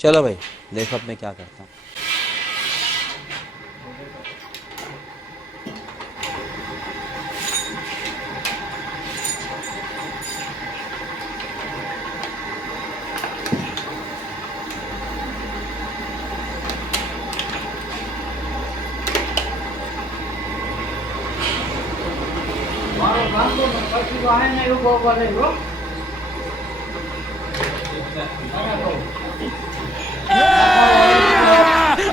चलो भाई, देखो अब मैं क्या करता हूँ। મારો ધંધો ને પછી તો આને ઉભો કરે હો.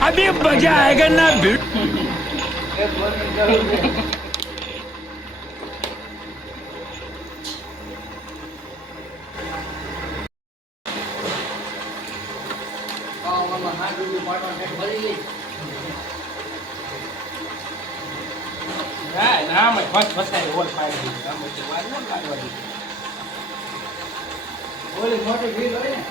अभी मजा आएगा ना भिड़। એક વર્ષની જરૂર છે. ઓલા ના ડૂબી પાટણ હેઠ ભરી લઈ. ના મત બસ બસાય ઓલ પાડી દીધું આમ તો વાર ન લાગવા દીધું. ઓલી મોટી ભીડ હોય ને.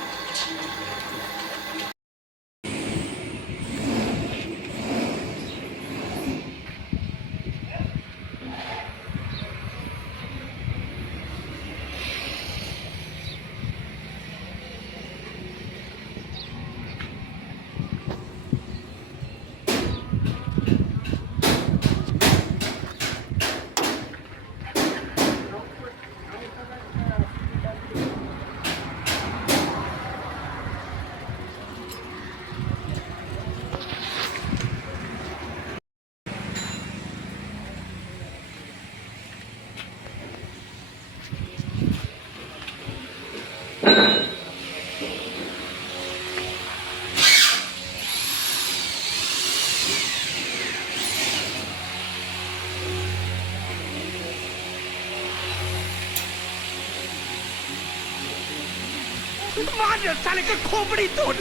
मार साले का खोपड़ी तोड़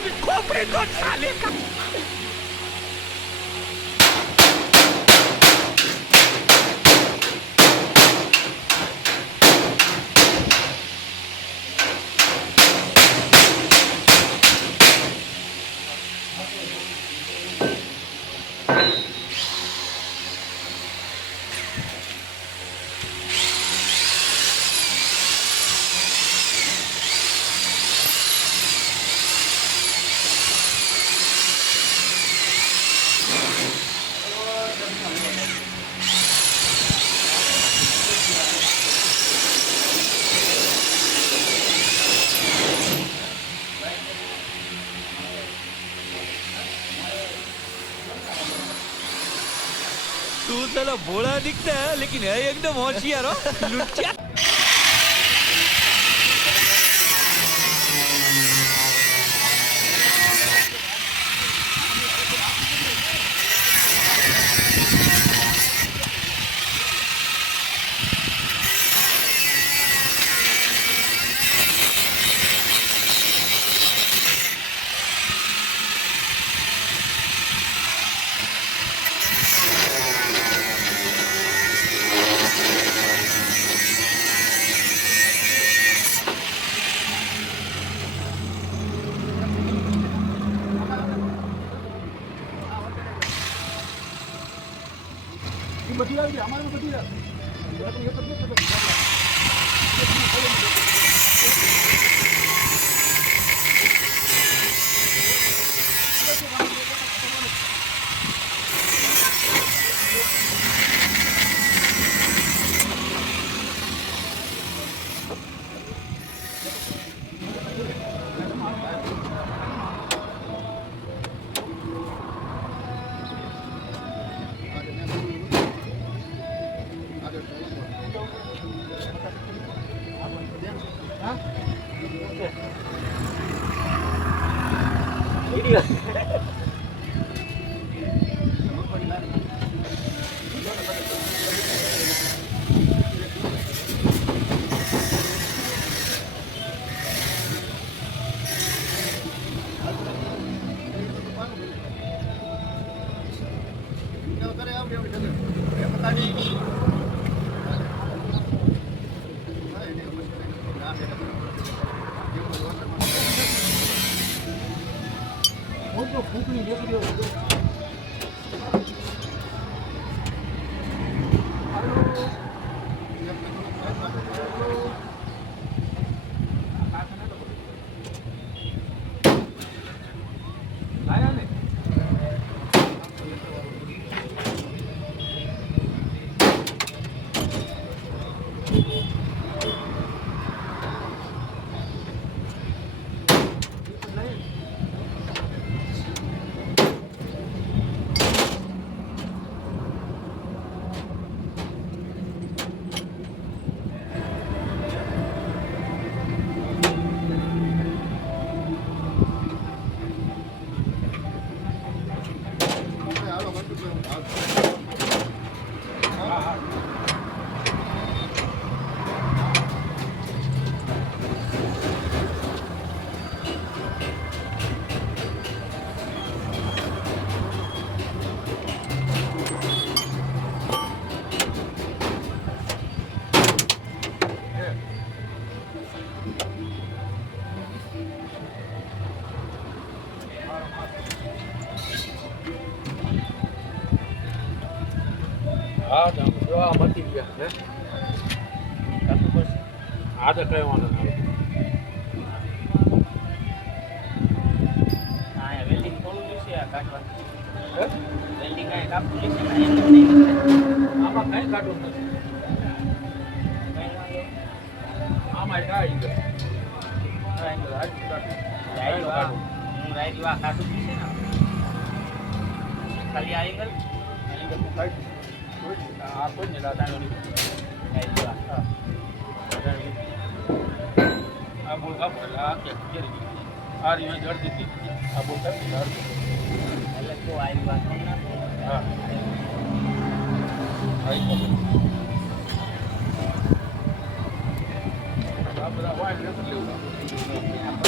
साले का। तू साला भोला दिखता है लेकिन है एकदम होशियार हो लुच्चा। બધી આવી ગઈ અમારે બધી હા જો આ મટી ગયા હે આ તો કઈ વાંધો નહીં હા વેલ્ડિંગ થોડું જોઈશે આ કાઢવા હે? વેલ્ડિંગ કાંઈ કાપવું જોઈશે ને એમ નહીં આમાં કઈ કાઢવું નથી આમાં કાઢી ગયો હું રાઈડ વા કાઢું જોઈશે ને ખાલી આ એંગલ આ કોઈ નહીં લાતા રાઈડ વા આ બોલ કાપો એટલે આ કે આ રીમે જડતી હતી આ બોલ કાપી એટલે તો આ વાત ના હા આઈ તો આ બધા વાઈટ લેટર લેવું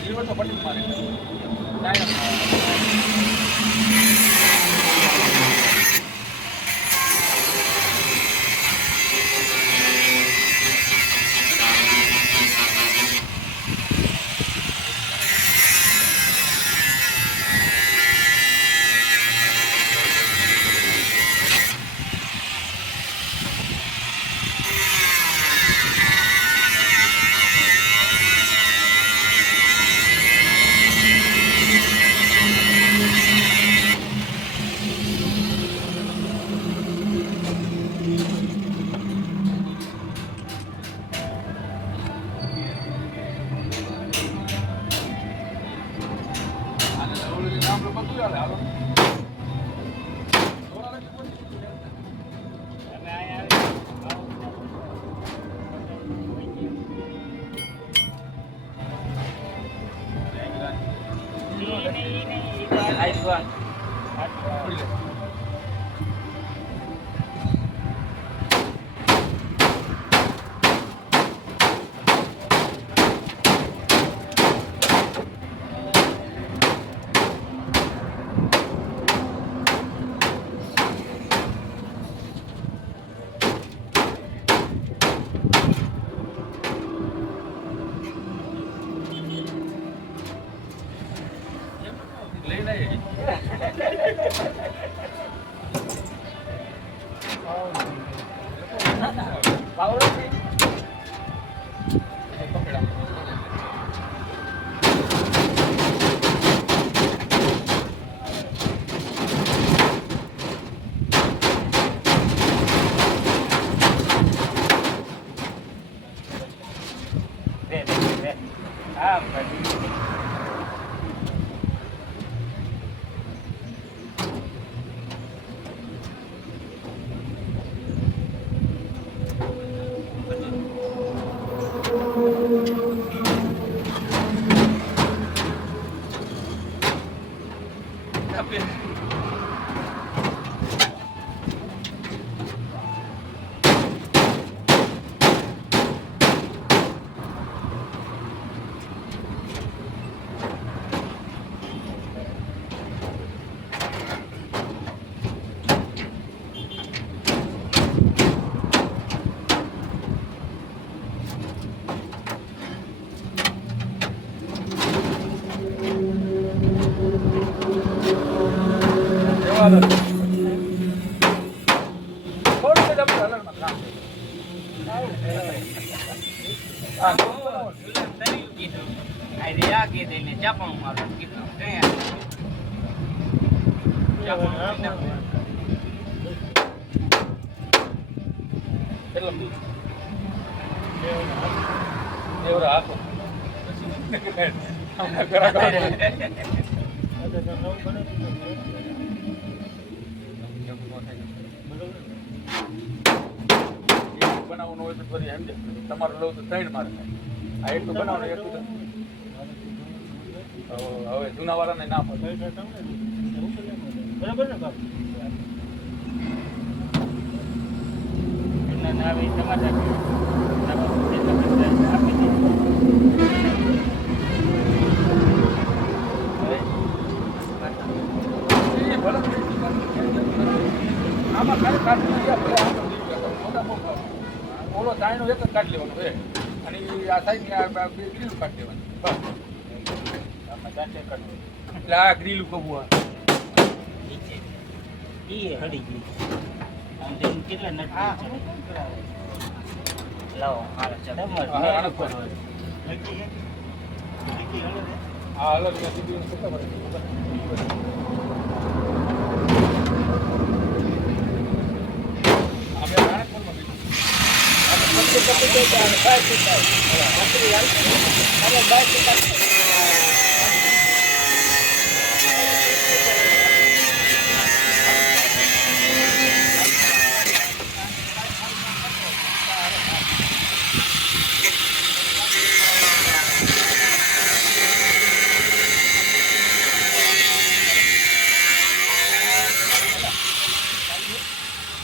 લીવર તો પટી મારે રાઈડ વા લઈ લઈએ પાવર છે હા આઈડિયા કે દેને ચાપણું મારું કીધું દેવરા હાથો બનાવવાનું હોય તો ફરી સમજે તમારું લઉં તો 3 મારે આ એટલું બનાવવાનું એટલું હવે જૂના વાળાને ના મળે બરાબર ને બાપુ એટલે ના ભાઈ તમારે આમાં ખાલી કાઢી નાખ્યા ભલે આમ મોટા મોટા ઓલો ચાયનો એક જ કાઢી લેવાનો છે અને આ સાઈડની આ બે ગ્રીલ કાઢી લેવાની બસ આમાં ચાંચે કાઢી એટલે આ ગ્રીલ કહું આ ઈ હડી ગઈ આમ જેમ કેટલા નટ લાવો હાલ ચાલો આ અલગ સીધી કેટલા વર્ષ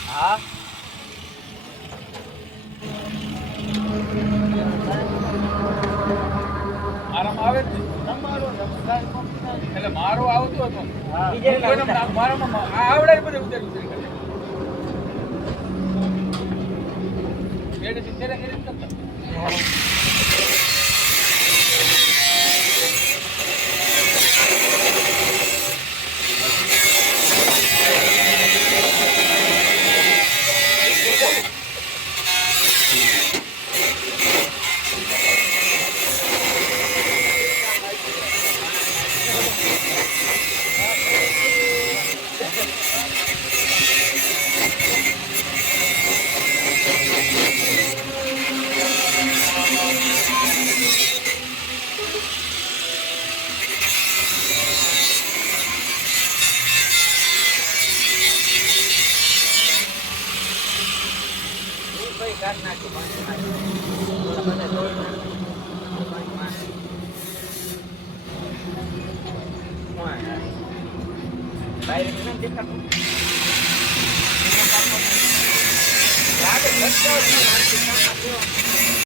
હા આરામ આવે જ નહીં. એટલે મારો આવતો હતો મારામાં આ આવડે ને બધે ઉતરી ઉતરી કરે બેડે તેરે કરી કરતા લાગે